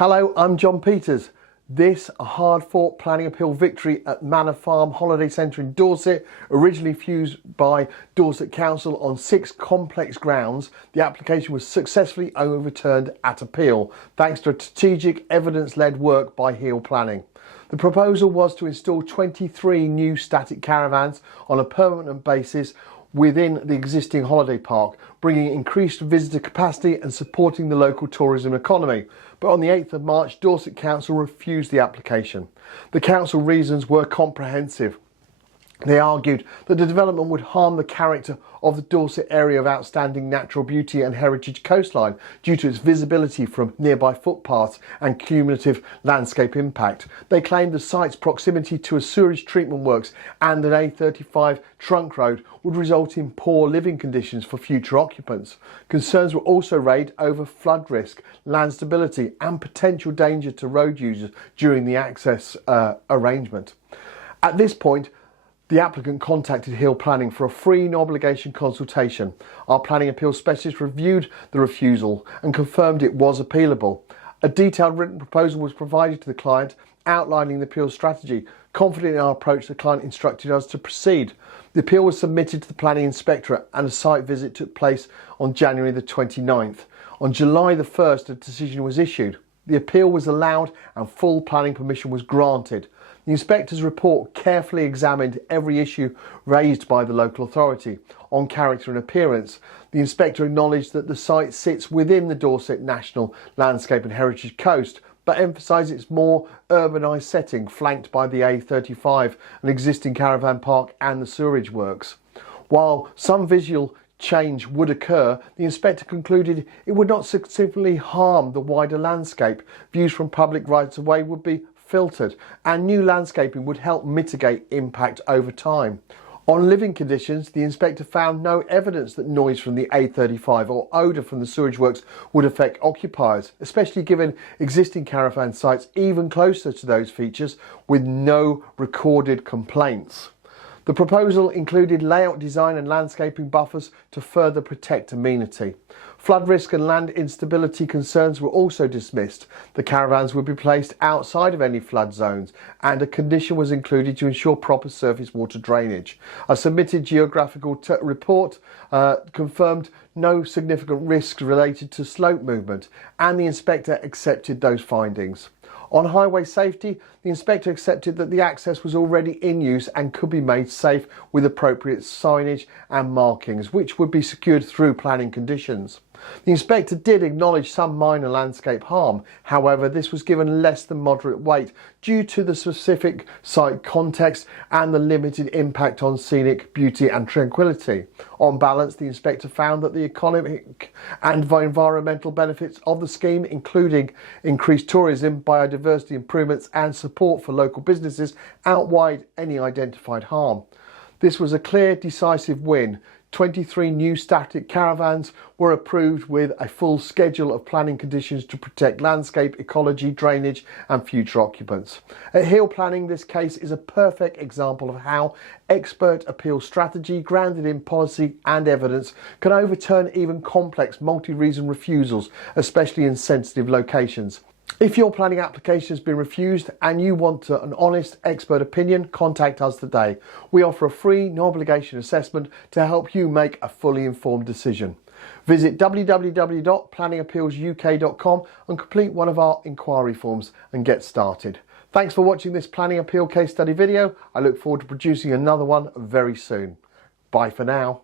Hello, I'm John Peters. This, a hard-fought planning appeal victory at Manor Farm Holiday Centre in Dorset, originally fused by Dorset Council on 6 complex grounds. The application was successfully overturned at appeal, thanks to a strategic, evidence-led work by Hill Planning. The proposal was to install 23 new static caravans on a permanent basis within the existing holiday park, bringing increased visitor capacity and supporting the local tourism economy. But on the 8th of March, Dorset Council refused the application. The council reasons were comprehensive. They argued that the development would harm the character of the Dorset area of outstanding natural beauty and heritage coastline due to its visibility from nearby footpaths and cumulative landscape impact. They claimed the site's proximity to a sewage treatment works and an A35 trunk road would result in poor living conditions for future occupants. Concerns were also raised over flood risk, land stability and potential danger to road users during the access arrangement. At this point, the applicant contacted Hill Planning for a free no obligation consultation. Our planning appeal specialist reviewed the refusal and confirmed it was appealable. A detailed written proposal was provided to the client outlining the appeal strategy. Confident in our approach, the client instructed us to proceed. The appeal was submitted to the planning inspectorate and a site visit took place on January the 29th. On July the 1st, a decision was issued. The appeal was allowed and full planning permission was granted. The inspector's report carefully examined every issue raised by the local authority on character and appearance. The inspector acknowledged that the site sits within the Dorset National Landscape and Heritage Coast, but emphasised its more urbanised setting flanked by the A35, an existing caravan park and the sewage works. While some visual change would occur, the inspector concluded it would not significantly harm the wider landscape. Views from public rights-of-way would be filtered and new landscaping would help mitigate impact over time. On living conditions, the inspector found no evidence that noise from the A35 or odour from the sewage works would affect occupiers, especially given existing caravan sites even closer to those features with no recorded complaints. The proposal included layout design and landscaping buffers to further protect amenity. Flood risk and land instability concerns were also dismissed. The caravans would be placed outside of any flood zones and a condition was included to ensure proper surface water drainage. A submitted geographical report confirmed no significant risks related to slope movement and the inspector accepted those findings. On highway safety, the inspector accepted that the access was already in use and could be made safe with appropriate signage and markings, which would be secured through planning conditions. The inspector did acknowledge some minor landscape harm. However, this was given less than moderate weight due to the specific site context and the limited impact on scenic beauty and tranquility. On balance, the inspector found that the economic and environmental benefits of the scheme, including increased tourism, biodiversity improvements and support for local businesses, outweighed any identified harm. This was a clear, decisive win. 23 new static caravans were approved with a full schedule of planning conditions to protect landscape, ecology, drainage and future occupants. At Hill Planning, this case is a perfect example of how expert appeal strategy grounded in policy and evidence can overturn even complex multi-reason refusals, especially in sensitive locations. If your planning application has been refused and you want an honest expert opinion, contact us today. We offer a free, no obligation assessment to help you make a fully informed decision. Visit www.planningappealsuk.com and complete one of our inquiry forms and get started. Thanks for watching this planning appeal case study video. I look forward to producing another one very soon. Bye for now.